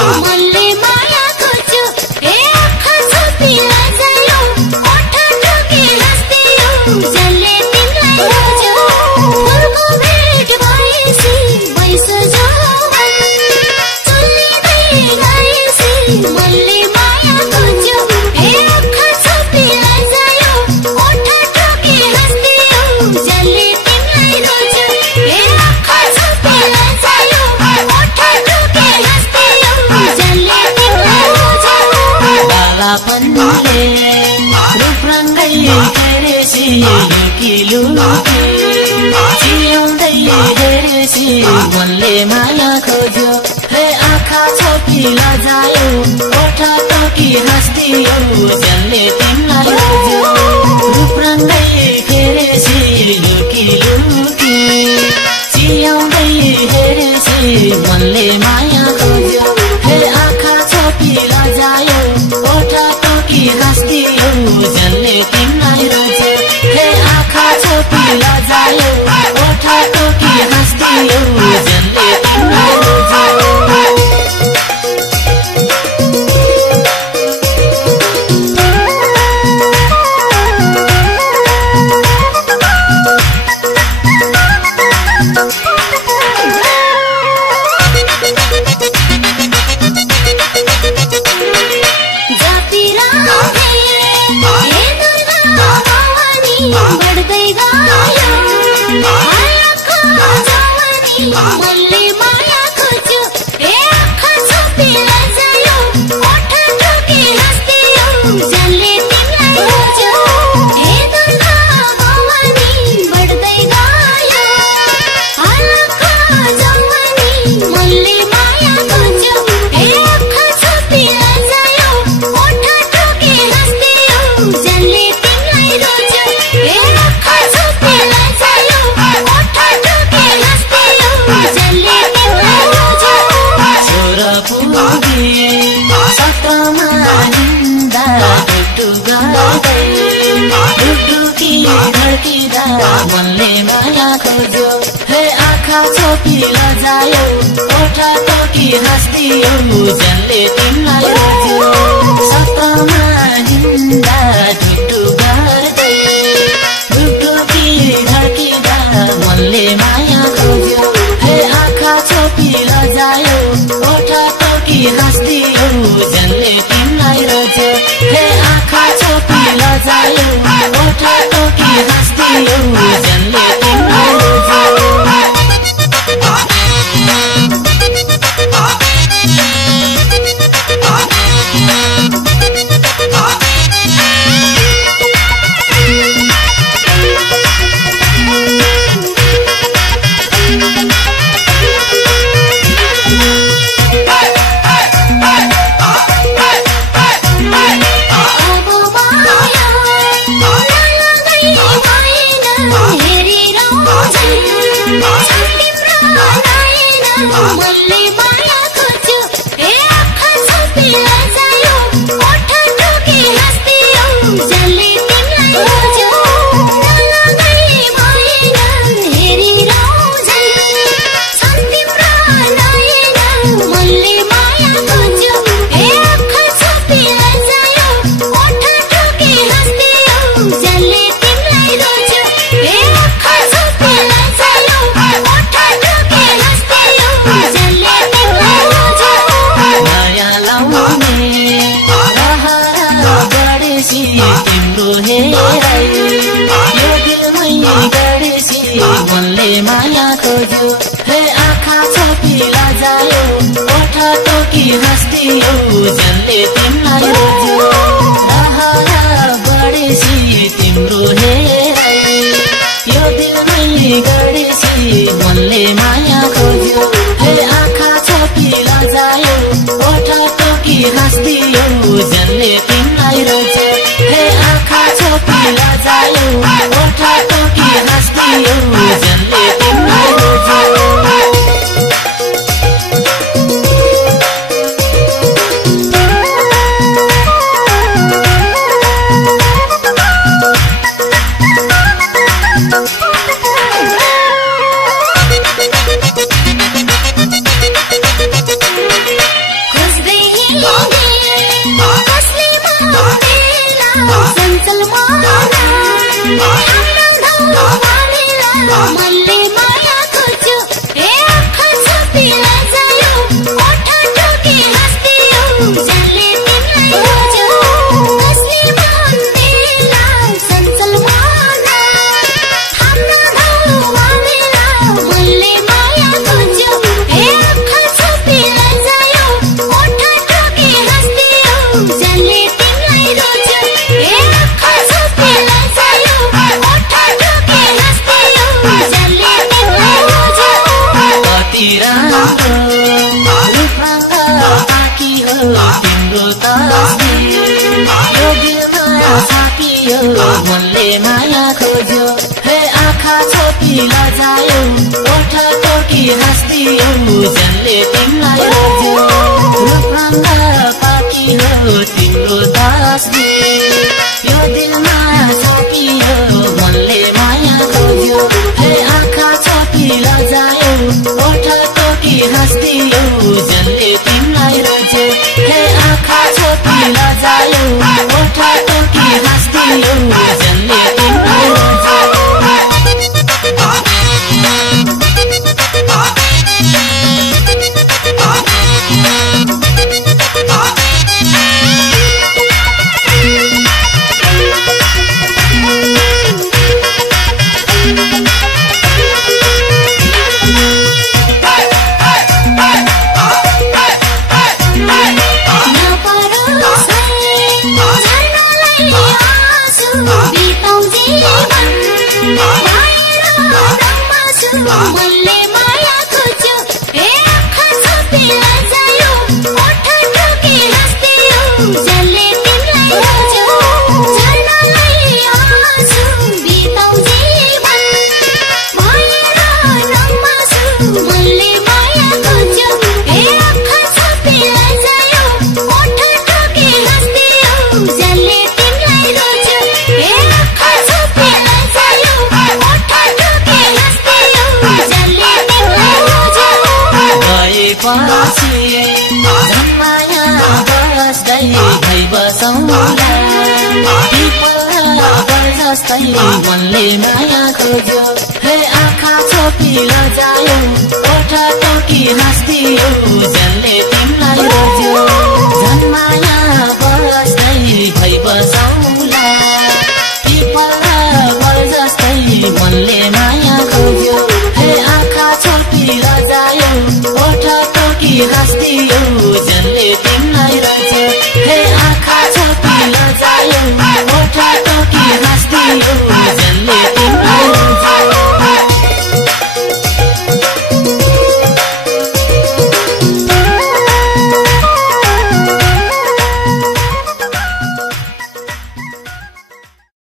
मनले माया खोज्यो हे आँखा छोपिला जायो ओठ टोकी हाँस्दियो जसले तिमीलाई रोज्यो फुलको भेट भएपछि बैसो जौवन चुल्लिँदै गएपछि मनले माया खोज्यो हे आँखा छोपिला जायो ओठ टोकी हाँस्दियो जसले तिमीलाई रोज्यो हे आँखा छोपिला जायो ओठ टोकी हाँस्दियो जसले तिमीलाई रोज्यो बालापनले रूप रङ्गै हेरेसी लुकी लुकी चियाउँदै हेरेसी मनले माया खोज्यो हे आँखा छोपिला जायो ओठ टोकी हाँस्दियो जसले तिमीलाई रोज्यो रूप रङ्गै हेरेसी लुकी लुकी चियाउँदै हेरेसी मनले माया खोज्यो हे आँखा छोपिला जायो ओठ टोकी हाँस्दियो जसले तिमीलाई रोज्यो हे आँखा छोपिला जायो ओठ टोकी हाँस्दियो जसले तिमीलाई रोज्यो बढ्दै गयो आँखा जवानी मनले माया खोज्यो हे आँखा छोपिला जायो ओठ टोकी हाँस्दियो जसले तिमीलाई रोज्यो हे दुर्गा भवानी बढ्दै गयो आँखा जवानी मनले माया खोज्यो हे आँखा छोपिला जायो ओठ टोकी हाँस्दियो जसले तिमीलाई रोज्यो हे आँखा छोपिला जायो ओठ टोकी हाँस्दियो जसले तिमीलाई रोज्यो छोरा पुगे सत्रमा हिँड्दा टुटु गर्दै डुडुकी धड्किँदा मनले माया खोज्यो हे आँखा छोपिला जायो ओठ टोकी हाँस्दियो जसले तिमीलाई रोज्यो सत्रमा हिँड्दा टुटु गर्दै डुडुकी धड्किँदा मनले माया खोज्यो हे आँखा छोपिला जायो ओठ टोकी हाँस्दियो जसले तिमीलाई रोज्यो हे आँखा छोपिला जायो ओठ टोकी हाँस्दियो जसले तिमीलाई रोज्यो मनले माया खोज्यो हे आँखा छोपिला जायो ओठ टोकी हाँस्दियो जसले तिमीलाई रोज्यो नलगै भएन हेरिरहन्छन् छन् तिम्रा नयन मनले माया खोज्यो हे आँखा छोपिला जायो ओठ टोकी हाँस्दियो जसले तिमीलाई रोज्यो हे आँखा छोपिला जायो ओठ टोकी हाँस्दियो जसले तिमीलाई रोज्यो माया लाउने रहरा बढेसी तिम्रो हेराइ यो दिलमै गढेसी मनले माया खोज्यो हे आँखा छोपिला जायो ओठ टोकी हाँस्दियो जसले तिमीलाई रोज्यो रहरा बढेसी तिम्रो हेराइ यो दिलमै गढेसी मनले माया खोज्यो हे आँखा छोपिला जायो ओठ टोकी हाँस्दियो जसले तिमीलाई रोज्यो हे आँखा छोपिला जायो ओठ टोकी हाँस्दियो जसले तिमीलाई रोज्यो कति राम्रो रूपरङ्ग बाँकी हो तिम्रो तस्बिर यो दिलमा छापियो मनले माया खोज्यो हे आँखा छोपी लजायो ओठ टोकी हाँस्दियो जनले तिमीलाई रोज्यो रूपरङ्ग बाँकी हो तिम्रो तस्बिर यो दिलमा छापियो मनले माया खोज्यो हे आँखा छोपी लजायो ओठ टोकी हाँस्दियो जनले तिमीलाई रोज्यो हे आँखा छोपी लजायो ओठ टोकी हाँस्दियो जनले तिमीलाई रोज्यो मनले माया खोज्यो हे आँखा छोपी लजायो ओठ टोकी हाँस्दियो जसले तिमीलाई रोज्यो झर्नलाई आँसु बिताउ जीवन भएर नमासु मनले माया खोज्यो हे आँखा छोपी लजायो ओठ टोकी हाँस्दियो जसले तिमीलाई रोज्यो हे आँखा छोपी लजायो ओठ टोकी हाँस्दियो गएपछि माया बस्दै भई बसौँला जस्तै मनले माया खोज्यो हे आँखा छोपी लजायो ओठ टोकी हाँस्दियो जसले तिमीलाई रोज्यो झन् माया बस्दै भई बसौँला जस्तै मनले माया खोज्यो हे आँखा छोपी लजायो ओठ टोकी हाँस्दियो